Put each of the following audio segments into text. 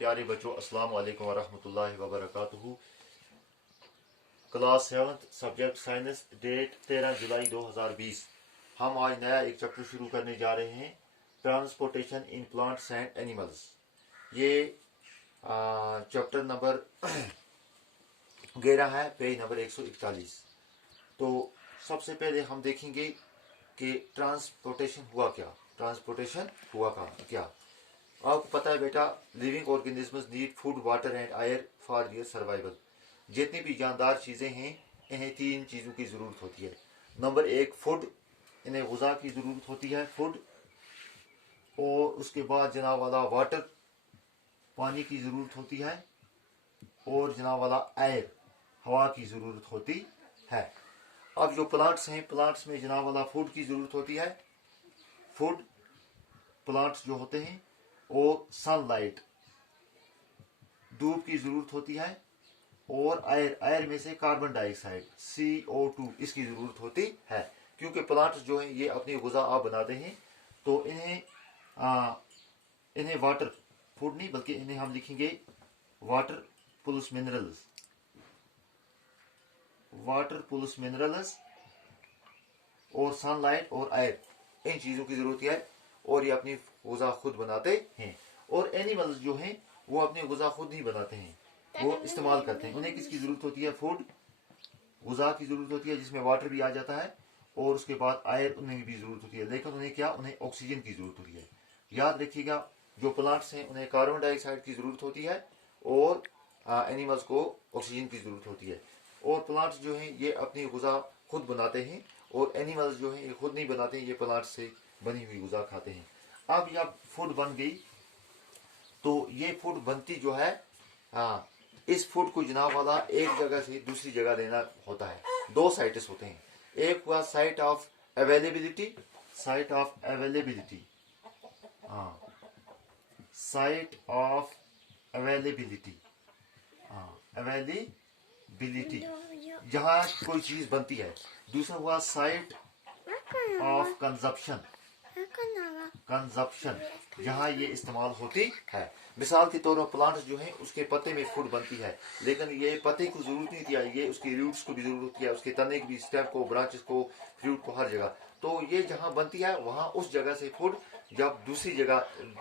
प्यारे बच्चों, अस्सलाम वालेकुम वरहमतुल्लाहि वबरकातुहू। क्लास 7 सब्जेक्ट साइंस, डेट 13 जुलाई 2020। हम आज नया एक चैप्टर शुरू करने जा रहे हैं, transportation in plants and animals. ये चैप्टर नंबर 11 है, पेज नंबर 141। तो सबसे पहले हम देखेंगे कि ट्रांसपोर्टेशन हुआ क्या। आपको पता है बेटा, living organisms need food, water and air for their survival. जितनी भी जानदार चीज़ें हैं, इन्हें तीन चीज़ों की ज़रूरत होती है। नंबर एक फूड, इन्हें ग़िज़ा की ज़रूरत होती है, फूड। और उसके बाद जनाब वाला वाटर, पानी की ज़रूरत होती है। और जनाब वाला एयर, हवा की ज़रूरत होती है। अब जो प्लांट्स हैं, प्लांट्स में जनाब वाला फूड की ज़रूरत होती है। फूड प्लांट्स जो होते हैं, और सनलाइट, धूप की ज़रूरत होती है। और एयर में से कार्बन डाइऑक्साइड CO2 इसकी ज़रूरत होती है। क्योंकि प्लांट्स जो हैं ये अपनी ग़िज़ा आप बनाते हैं, तो इन्हें वाटर, फूड नहीं बल्कि इन्हें हम लिखेंगे water plus minerals. Water plus minerals और सनलाइट और एयर, इन चीज़ों की ज़रूरत है। और ये अपनी ग़िज़ा खुद बनाते हैं। और एनिमल्स जो हैं वो अपनी ग़िज़ा खुद नहीं बनाते हैं, वो इस्तेमाल करते हैं। उन्हें किसकी ज़रूरत होती है? फूड, ग़िज़ा की ज़रूरत होती है, जिसमें वाटर भी आ जाता है। और उसके बाद एयर उन्हें भी ज़रूरत होती है। लेकिन उन्हें ऑक्सीजन की ज़रूरत होती है। याद रखिएगा, जो प्लांट्स हैं उन्हें कार्बन डाइऑक्साइड की ज़रूरत होती है, और एनिमल्स को ऑक्सीजन की ज़रूरत होती है। और प्लांट्स जो हैं ये अपनी ग़िज़ा खुद बनाते हैं, और एनिमल्स जो हैं ये खुद नहीं बनाते हैं, ये प्लांट्स से बनी हुई ग़िज़ा खाते हैं। अब जब फूड बन गई, तो ये फूड बनती जो है, इस फूड को जनाब वाला एक जगह से दूसरी जगह लेना होता है। दो साइट्स होते हैं। एक हुआ site of availability, site of availability, site of availability, availability, जहां कोई चीज बनती है। दूसरा हुआ साइट ऑफ कंजप्शन, कंजप्शन, जहां ये इस्तेमाल होती है। मिसाल के तौर पर प्लांट्स जो हैं उसके पत्ते में फूड बनती है, लेकिन ये पत्ते को जरूरत नहीं दिया, ये उसकी रूट्स को भी जरूरत होती है, उसके तने की भी, स्टेम को, ब्रांचेस को, फ्रूट को, हर जगह। तो ये जहां बनती है वहां उस जगह से फूड जब दूसरी जगह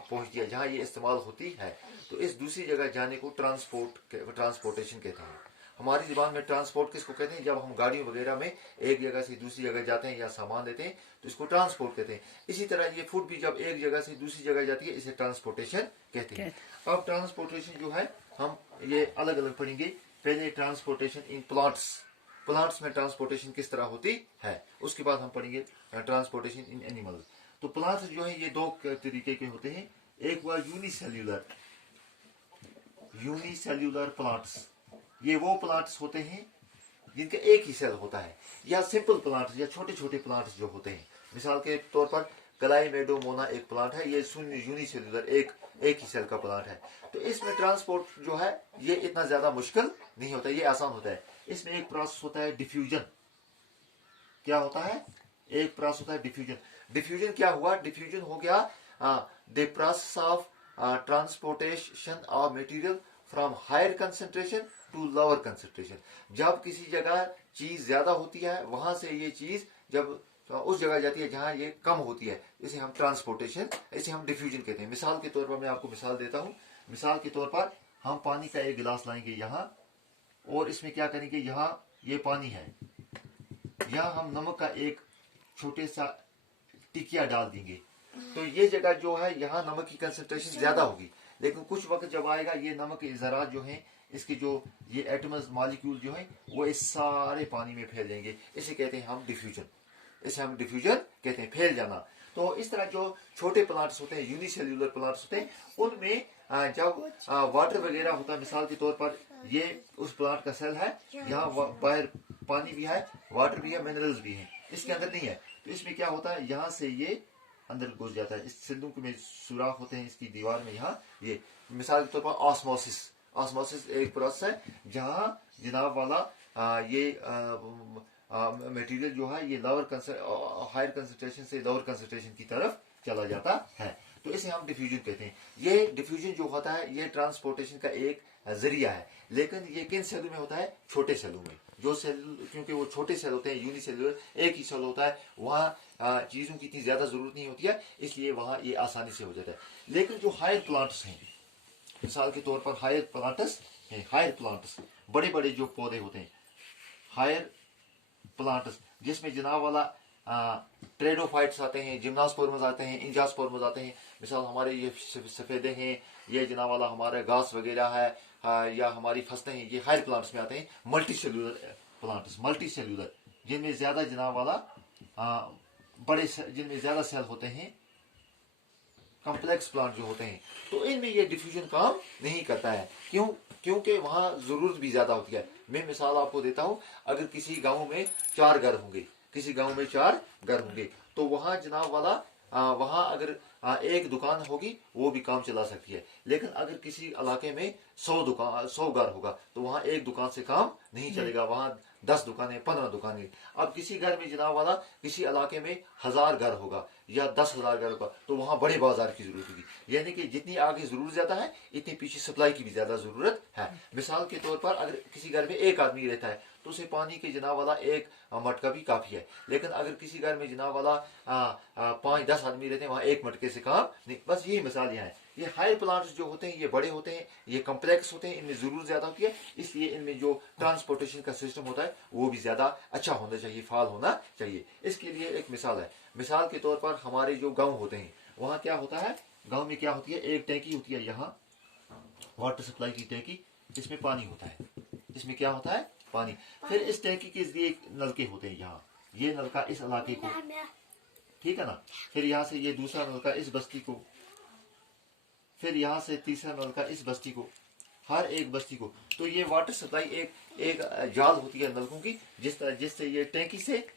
पहुंचती है जहां ये इस्तेमाल होती है, तो इस दूसरी जगह जाने को ट्रांसपोर्टेशन कहते हैं। हमारी ज़बान में ट्रांसपोर्ट किसको कहते हैं? जब हम गाड़ी वगैरह में एक जगह से दूसरी जगह जाते हैं या सामान देते हैं, तो इसको ट्रांसपोर्ट कहते हैं। इसी तरह ये फूड भी जब एक जगह से दूसरी जगह जाती है, इसे ट्रांसपोर्टेशन कहते हैं। अब ट्रांसपोर्टेशन जो है हम ये अलग अलग पढ़ेंगे। पहले ट्रांसपोर्टेशन इन प्लांट्स, प्लांट्स में ट्रांसपोर्टेशन किस तरह होती है, उसके बाद हम पढ़ेंगे ट्रांसपोर्टेशन इन एनिमल्स। तो प्लांट्स जो है ये दो तरीके के होते हैं। एक हुआ यूनिसेल्यूलर, यूनिसेल्यूलर प्लांट्स, ये वो प्लांट्स होते हैं जिनका एक ही सेल होता है। या सिंपल प्लांट्स, या छोटे छोटे प्लांट्स जो होते हैं। मिसाल के तौर पर क्लाइमेडोमोना एक प्लांट है, ये यूनिसेल्यूलर एक ही सेल का प्लांट है। तो इसमें ट्रांसपोर्ट जो है ये इतना ज्यादा मुश्किल नहीं होता, ये आसान होता है। इसमें एक प्रोसेस होता है डिफ्यूजन। क्या होता है? एक प्रोसेस होता है डिफ्यूजन। डिफ्यूजन क्या हुआ? डिफ्यूजन हो गया the process of transportation of material from higher concentration to lower concentration. जब किसी जगह चीज ज्यादा होती है, वहां से ये चीज जब उस जगह जाती है जहां ये कम होती है, इसे हम ट्रांसपोर्टेशन, इसे हम डिफ्यूजन कहते हैं। मिसाल के तौर पर मैं आपको मिसाल देता हूं। मिसाल के तौर पर हम पानी का एक गिलास लाएंगे यहां, और इसमें क्या करेंगे, यहां ये पानी है, यहां हम नमक का एक छोटे सा टिकिया डाल देंगे। तो ये जगह जो है यहां नमक की कंसेंट्रेशन ज्यादा होगी, लेकिन कुछ वक्त जब आएगा ये नमक के ज़रात जो हैं, इसके जो ये एटम्स, मॉलिक्यूल जो हैं, वो इस सारे पानी में फैल जाएंगे। इसे कहते हैं हम डिफ्यूजन, इसे हम डिफ्यूजन कहते हैं, फैल जाना। तो इस तरह जो छोटे प्लांट्स होते हैं, यूनिसेल्यूलर प्लांट्स होते हैं, उनमें जब वाटर वगैरह होता है, मिसाल के तौर पर ये उस प्लांट का सेल है, यहाँ बाहर पानी भी है, वाटर भी है, मिनरल्स भी हैं, इसके अंदर नहीं है। तो इसमें क्या होता है, यहाँ से ये अंदर घुस जाता है। इस सिंदूक में सुराख होते हैं इसकी दीवार में, यहाँ ये मिसाल के तौर पर ऑस्मोसिस, ऑस्मोसिस एक प्रोसेस है जहाँ जनाब वाला ये मटेरियल जो है ये हायर कंसंट्रेशन से लोअर कंसंट्रेशन की तरफ चला जाता है। तो इसे हम डिफ्यूजन कहते हैं। ये डिफ्यूजन जो होता है ये ट्रांसपोर्टेशन का एक जरिया है, लेकिन ये किन सेलों में होता है? छोटे सेलों में। जो सेल, क्योंकि वो छोटे सेल होते हैं, यूनिसेलुलर, एक ही सेल होता है, वहाँ चीज़ों की इतनी ज़्यादा ज़रूरत नहीं होती है, इसलिए वहाँ ये आसानी से हो जाता है। लेकिन जो हायर प्लांट्स हैं, मिसाल के तौर पर हायर प्लांट्स हैं, हायर प्लांट्स बड़े बड़े जो पौधे होते हैं, हायर प्लांट्स जिसमें जनाब वाला ट्रेडोफाइट्स आते हैं, जिम्नास्पोर्म्स आते हैं, इंजास्पोर्म्स आते हैं। मिसाल हमारे ये सफ़ेदे हैं, ये जनाब वाला हमारा घास वगैरह है, या हमारी फसलें हैं, ये हायर प्लांट्स में आते हैं। Multi cellular plants, multi cellular जिनमें ज़्यादा जनाब वाला बड़े जिनमें ज़्यादा सेल होते हैं, कॉम्प्लेक्स प्लांट जो होते हैं, तो इनमें ये डिफ्यूजन काम नहीं करता है। क्यों? क्योंकि वहाँ ज़रूरत भी ज़्यादा होती है। मैं मिसाल आपको देता हूँ, अगर किसी गांव में 4 घर होंगे, किसी गांव में 4 घर होंगे, तो वहाँ जनाब वाला वहाँ अगर एक दुकान होगी वो भी काम चला सकती है। लेकिन अगर किसी इलाके में 100 घर होगा, तो वहाँ एक दुकान से काम नहीं चलेगा, वहाँ 10 दुकानें, 15 दुकानें। अब किसी घर में जनाब वाला किसी इलाके में 1000 घर होगा या 10,000 घर होगा, तो वहाँ बड़े बाजार की जरूरत होगी। यानी कि जितनी आगे जरूरत ज्यादा है, इतनी पीछे सप्लाई की भी ज्यादा जरूरत है। मिसाल के तौर पर अगर किसी घर में एक आदमी रहता है, तो उसे पानी के जनाब वाला एक मटका भी काफी है। लेकिन अगर किसी घर में जनाब वाला 5-10 आदमी रहते हैं, वहाँ एक मटके से काम नहीं। बस यही मिसाल यहाँ है। ये हाई प्लांट्स जो होते हैं ये बड़े होते हैं, ये कॉम्प्लेक्स होते हैं, इनमें जरूरत ज्यादा होती है, इसलिए इनमें जो ट्रांसपोर्टेशन का सिस्टम होता है वो भी ज्यादा अच्छा होना चाहिए, फाल होना चाहिए। इसके लिए एक मिसाल है। मिसाल के तौर पर हमारे जो गांव होते हैं, वहाँ क्या होता है? गांव में क्या होती है? एक टैंकी होती है, यहाँ वाटर सप्लाई की टैंकी, इसमें पानी होता है। इसमें क्या होता है? पानी। फिर इस टैंकी के जरिए नलके होते हैं, यहाँ ये नलका इस इलाके को, ठीक है ना। फिर यहाँ से ये दूसरा नलका इस बस्ती को, फिर यहाँ से तीसरा नलका इस बस्ती को, हर एक बस्ती को। तो ये वाटर सप्लाई एक जाल होती है नलकों की, जिससे ये टैंकी से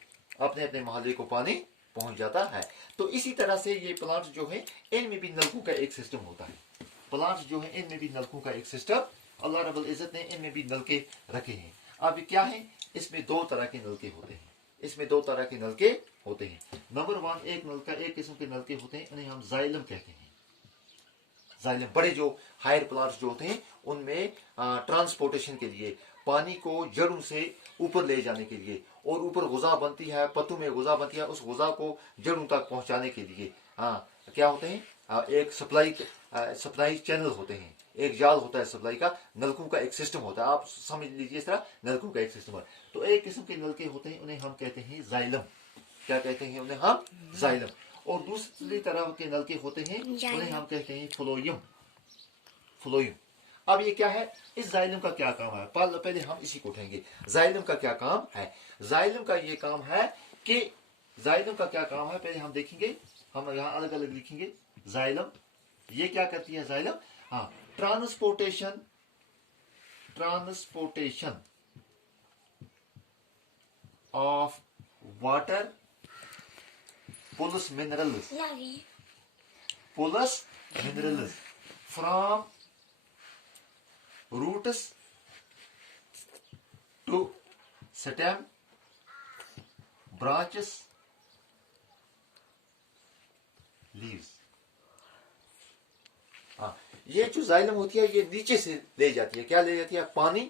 अपने अपने मोहल्ले को पानी पहुंच जाता है। तो इसी तरह से ये प्लांट जो है, इनमें भी नलकों का एक सिस्टम होता है। प्लांट जो है, इनमें भी नलकों का एक सिस्टम, अल्लाह रब्बुल इज्जत ने इनमें भी नलके रखे हैं। अब क्या है? इसमें 2 तरह के नलके होते हैं। इसमें 2 तरह के नलके होते हैं। नंबर 1, एक नलका, एक किस्म के नलके होते हैं, इन्हें हम जाइलम कहते हैं। जाइलम, बड़े जो हायर प्लांट्स जो होते हैं, उनमें ट्रांसपोर्टेशन के लिए, पानी को जड़ों से ऊपर ले जाने के लिए, और ऊपर गुजा बनती है, पत्तों में गुजा बनती है, उस गुजा को जड़ों तक पहुंचाने के लिए क्या होते हैं? एक सप्लाई चैनल होते हैं, एक जाल होता है सप्लाई का, नलकों का एक सिस्टम होता है। आप समझ लीजिए इस तरह नलकों का एक सिस्टम है। तो एक किस्म के नलके होते हैं, उन्हें हम कहते हैं जाइलम। क्या कहते हैं उन्हें? हम जाइलम। और दूसरी तरह के नलके होते हैं, उन्हें हम कहते हैं फ्लोयम। फ्लोयम। अब ये क्या है? इस जाइलम का क्या काम है? पहले हम इसी को उठाएंगे। जाइलम का क्या काम है? जाइलम का ये काम है कि जाइलम का क्या काम है पहले हम देखेंगे। हम यहाँ अलग अलग लिखेंगे। जाइलम ये क्या करती है? Xylem transportation of water plus minerals from roots to stem, branches, leaves। ये जो जाइलम होती है ये नीचे से ले जाती है। क्या ले जाती है? पानी,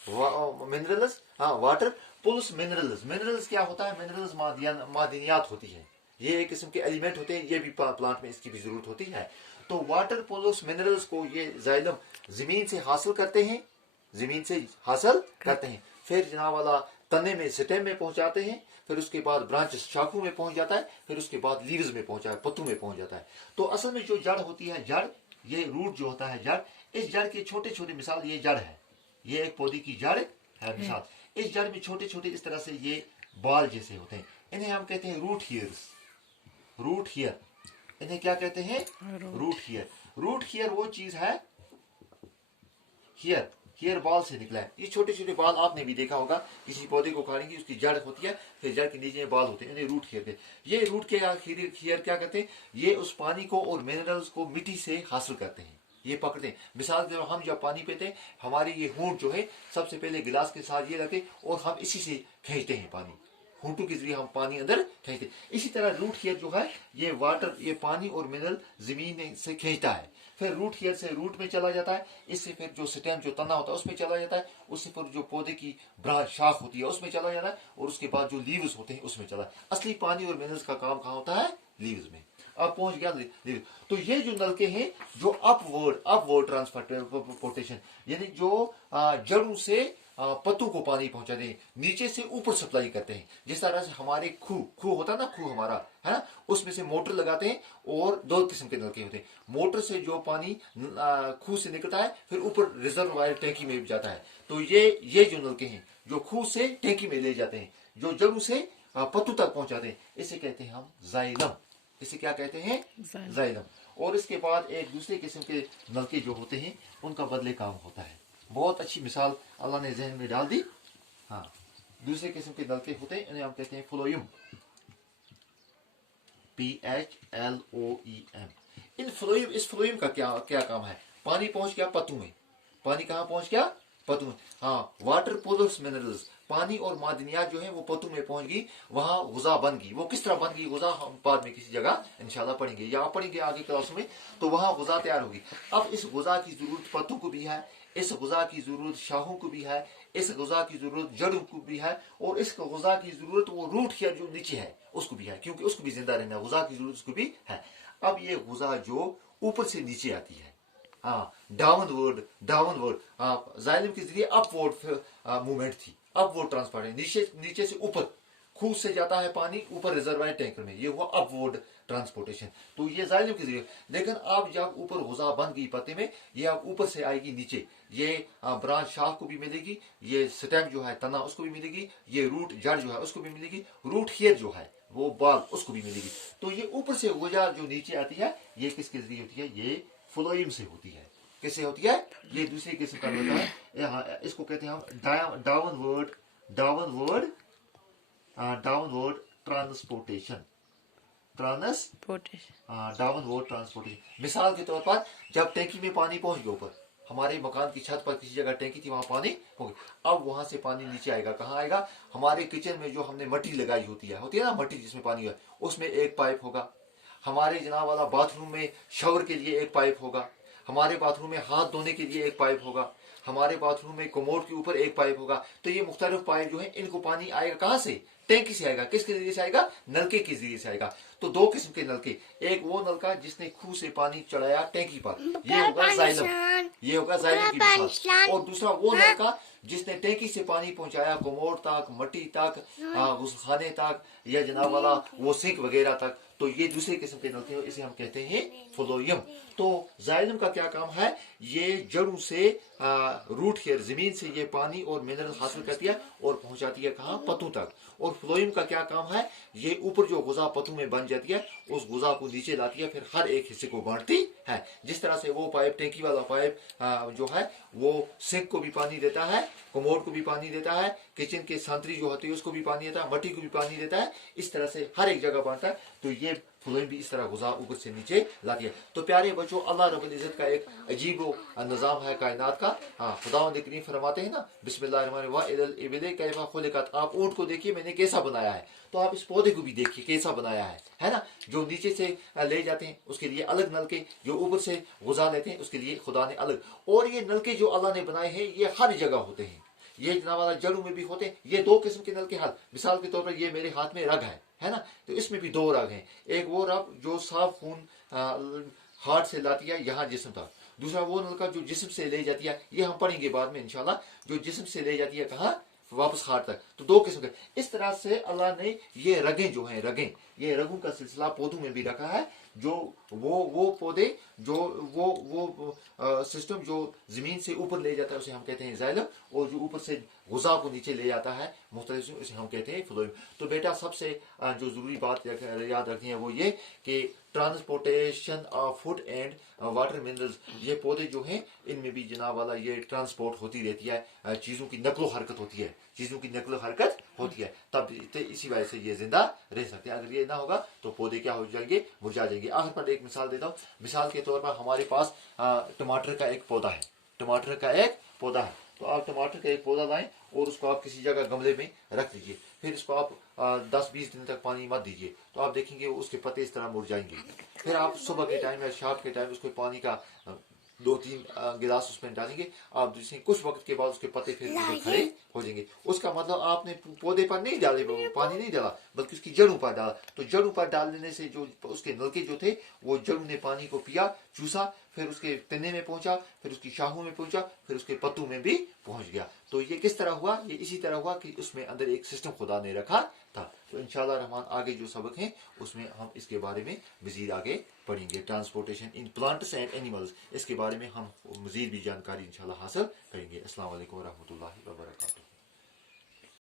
minerals, water plus minerals. Minerals क्या होता है? मिनरल्स मादनियात होती है, ये एक किस्म के एलिमेंट होते हैं, ये भी प्लांट में इसकी भी जरूरत होती है। तो वाटर प्लस मिनरल्स को ये जाइलम जमीन से हासिल करते हैं, जमीन से हासिल करते हैं, फिर जनाब वाला तने में, स्टेम में पहुंचाते हैं, फिर उसके बाद ब्रांचेस, शाखों में पहुंच जाता है, फिर उसके बाद लीव्स में पहुंचा है, पत्तों में पहुंच जाता है। तो असल में जो जड़ होती है, जड़, ये रूट जो होता है, जड़, इस जड़ के छोटे छोटे, मिसाल ये जड़ है, ये एक पौधे की जड़ है मिसाल, इस जड़ में छोटे छोटे इस तरह से ये बाल जैसे होते हैं, इन्हें हम कहते हैं रूट हियर्स। रूट हियर, इन्हें क्या कहते हैं? Root here. रूट हियर वो चीज है, हियर, हियर बाल से निकला है। ये छोटे छोटे बाल आपने भी देखा होगा, किसी पौधे को उखाड़ेंगे, उसकी जड़ होती है, फिर जड़ के नीचे बाल होते हैं, इन्हें रूट हियर कहते। ये रूट के हियर क्या कहते हैं? ये उस पानी को और मिनरल्स को मिट्टी से हासिल करते हैं, ये पकड़ते हैं। मिसाल के हम जब पानी पीते हैं, हमारी ये होंठ जो है सबसे पहले गिलास के साथ ये रखते और हम इसी से खींचते हैं पानी, होंठों के जरिए हम पानी अंदर खींचते। इसी तरह रूट हेयर जो है ये वाटर, ये पानी और मिनरल जमीन से खींचता है, फिर रूट हेयर से रूट में चला जाता है, इससे फिर जो स्टेम जो तना होता है उसमें चला जाता है, उससे फिर जो पौधे की ब्रांच शाख होती है उसमें चला जाता है, और उसके बाद जो लीव्स होते हैं उसमें चला। असली पानी और मिनरल्स का काम कहाँ होता है? लीव्स में। अब पहुंच गया लीव्स। तो ये जो नलके हैं जो अपवर्ड ट्रांसपोर्टेशन, यानी जो जड़ों से पत्तों को पानी पहुंचाते हैं, नीचे से ऊपर सप्लाई करते हैं। जिस तरह से हमारे खूह होता है ना, खूह हमारा है ना, उसमें से मोटर लगाते हैं और दो किस्म के नलके होते हैं। मोटर से जो पानी खूह से निकलता है फिर ऊपर रिजर्वायर टैंकी में भी जाता है। तो ये जो नलके हैं जो खूह से टैंकी में ले जाते हैं, जो जड़ों से पत्तों तक पहुंचाते हैं, इसे कहते हैं हम जाइलम। इसे क्या कहते हैं? जाइलम। और इसके बाद एक दूसरे किस्म के नलके जो होते हैं उनका बदले काम होता है। बहुत अच्छी मिसाल अल्लाह ने जहन में डाल दी। हाँ, दूसरे किस्म के नलके होते हैं, इन्हें हम कहते हैं फ्लोयम, PHLOEM। इस फ्लोयम का क्या क्या काम है? पानी पहुंच गया पत्तों में, पानी कहाँ पहुंच गया? पत्तों में। हाँ, वाटर पोलर्स मिनरल्स, पानी और मादनियात जो है वो पत्तों में पहुंच गई, वहां गुजा बन गई। वो किस तरह बन गई गुजा हम बाद में किसी जगह इंशाल्लाह पढ़ेंगे या पढ़ेंगे आगे क्लास में। तो वहां गुजा तैयार होगी। अब इस गुजा की जरूरत पत्तों को भी है, इस गुजा की जरूरत शाखों को भी है, इस गुजा की जरूरत जड़ों को भी है, और इस गुजा की जरूरत वो रूट हेयर जो नीचे है उसको भी है, क्योंकि उसको भी जिंदा रहना है, गुजा की जरूरत उसको भी है। अब ये गुजा जो ऊपर से नीचे आती है, हाँ, डाउनवर्ड जाइलम के जरिए अपवर्ड मूवमेंट थी, अपवर्ड ट्रांसफर है, नीचे से ऊपर खूह से जाता है पानी ऊपर रिजर्वायर टैंकर में, ये हुआ अपवर्ड ट्रांसपोर्टेशन। तो ये जाइलम के जरिए। लेकिन अब जब ऊपर गुजा बन गई पत्ते में, ये अब ऊपर से आएगी नीचे, ये ब्रांच शाख को भी मिलेगी, ये स्टेम जो है तना उसको भी मिलेगी, ये रूट जड़ जो है उसको भी मिलेगी, रूट हेयर जो है वो बाल उसको भी मिलेगी। तो ये ऊपर से गुजा जो नीचे आती है ये किसके जरिए होती है? ये फ्लोइम से होती है। किससे होती है? ये दूसरी किस्म का होता है, इसको कहते हैं हम डाउनवर्ड ट्रांसपोर्टेशन। Downward transportation. मिसाल के तौर पर जब टैंकी में पानी पहुंच गया ऊपर, हमारे मकान की छत पर किसी जगह टैंकी थी, वहां पानी पहुंच गया, अब वहां से पानी नीचे आएगा, कहाँ आएगा? हमारे किचन में जो हमने मट्टी लगाई होती है ना, मट्टी जिसमें पानी है, उसमें एक पाइप होगा। हमारे जनाब वाला बाथरूम में शावर के लिए एक पाइप होगा, हमारे बाथरूम में हाथ धोने के लिए एक पाइप होगा, हमारे बाथरूम में कमोड के ऊपर एक पाइप होगा। तो ये मुख्तलिफ पाइप जो है, इनको पानी आएगा कहां से? टैंकी से आएगा। किसके जरिए से आएगा? नलके के जरिए से आएगा। तो दो किस्म के नलके, एक वो नलका जिसने खूह से पानी चढ़ाया टैंकी पर, ये होगा जाइलम, ये होगा जाइलम की मिसाल। और दूसरा वो नलका जिसने टैंकी से पानी पहुंचाया कमोड तक, मट्टी तक, उस खाने तक, या जनाब वाला वो सिंक वगैरह तक। तो ये दूसरे किस्म के नलके, इसे हम कहते हैं फ्लोयम। तो जाइलम का क्या काम है? ये जड़ों से रूट हेयर जमीन से ये पानी और मिनरल हासिल करती है और पहुंचाती है कहाँ? पत्तों तक। और फ्लोयम का क्या काम है? ये ऊपर जो गुजा पत्तों में बन जाती है, उस गुजा को नीचे लाती है, फिर हर एक हिस्से को बांटती है। जिस तरह से वो पाइप, टैंकी वाला पाइप जो है वो सिंक को भी पानी देता है, कमोड को भी पानी देता है, किचन के सांतरी जो होती है उसको भी पानी देता है, मट्टी को भी पानी देता है, इस तरह से हर एक जगह बांटता है। तो ये फ्लोइम भी इस तरह गुजा ऊपर से नीचे लाती है। तो प्यारे बच्चों, अल्लाह रब्बुल इज्जत का एक अजीब निजाम है कायनात का। हाँ, खुदावंद करीम फरमाते हैं ना, बिस्मिल्लाह, आप ऊंट को देखिए मैंने कैसा बनाया है, तो आप इस पौधे को भी देखिए कैसा बनाया है ना। जो नीचे से ले जाते हैं उसके लिए अलग नलके, जो ऊपर से गुजा लेते हैं उसके लिए खुदा ने अलग। और ये नलके जो अल्लाह ने बनाए हैं ये हर जगह होते हैं, ये जनाब वाला जड़ों में भी होते हैं। ये दो किस्म के नलके हाथ, मिसाल के तौर पर ये मेरे हाथ में रग है ना, तो इसमें भी दो रग हैं। एक वो रग जो साफ खून हार्ट से लाती है यहाँ जिस्म तक, दूसरा वो नलका जो जिस्म से ले जाती है, ये हम पढ़ेंगे बाद में इंशाल्लाह, जो जिस्म से ले जाती है कहाँ? वापस हार्ट तक। तो दो किस्म के। इस तरह से अल्लाह ने ये रगें जो हैं, ये रगों का सिलसिला पौधों में भी रखा है। जो वो पौधे जो वो सिस्टम जो जमीन से ऊपर ले जाता है उसे हम कहते हैं जाइलम, और जो ऊपर से गुजा को नीचे ले जाता है मुख्तलिफ, उसे हम कहते हैं फ्लोइम। तो बेटा सबसे जो जरूरी बात याद रखनी है वो ये कि transportation of food and water minerals, ये पौधे जो हैं इनमें भी जनाब वाला ये ट्रांसपोर्ट होती रहती है, चीजों की नकलो हरकत होती है, तब तो इसी वजह से ये जिंदा रह सकते हैं। अगर ये ना होगा तो पौधे क्या हो जाएंगे? मुरझा जाएंगे। आखिर पर एक मिसाल देता हूँ। मिसाल के तौर पर हमारे पास टमाटर का एक पौधा है, तो आप टमाटर का एक पौधा लाएं और उसको आप किसी जगह गमले में रख दीजिए। फिर इसको आप 10-20 दिन तक पानी मत दीजिए, तो आप देखेंगे उसके पत्ते इस तरह मुरझाएंगे। फिर आप सुबह के टाइम या शाम के टाइम उसको पानी का 2-3 गिलास उसमें डालेंगे। आप जिससे कुछ वक्त के बाद उसके पत्ते फिर खड़े हो जाएंगे। उसका मतलब आपने पौधे पर नहीं डाले, पानी नहीं डाला, बल्कि उसकी जड़ों पर डाला। तो जड़ों पर डालने से जो उसके नलके जो थे वो जड़ों ने पानी को पिया, चूसा, फिर उसके तने में पहुंचा, फिर उसकी शाखों में पहुंचा, फिर उसके पत्तों में भी पहुंच गया। तो ये किस तरह हुआ? ये इसी तरह हुआ कि उसमें अंदर एक सिस्टम खुदा ने रखा था। तो इंशाल्लाह रहमान आगे जो सबक है उसमें हम इसके बारे में मजीद आगे पढ़ेंगे। Transportation in plants and animals, इसके बारे में हम मजीद भी जानकारी इंशाल्लाह हासिल करेंगे। अस्सलाम वालेकुम व रहमतुल्लाहि व बरकातुहू।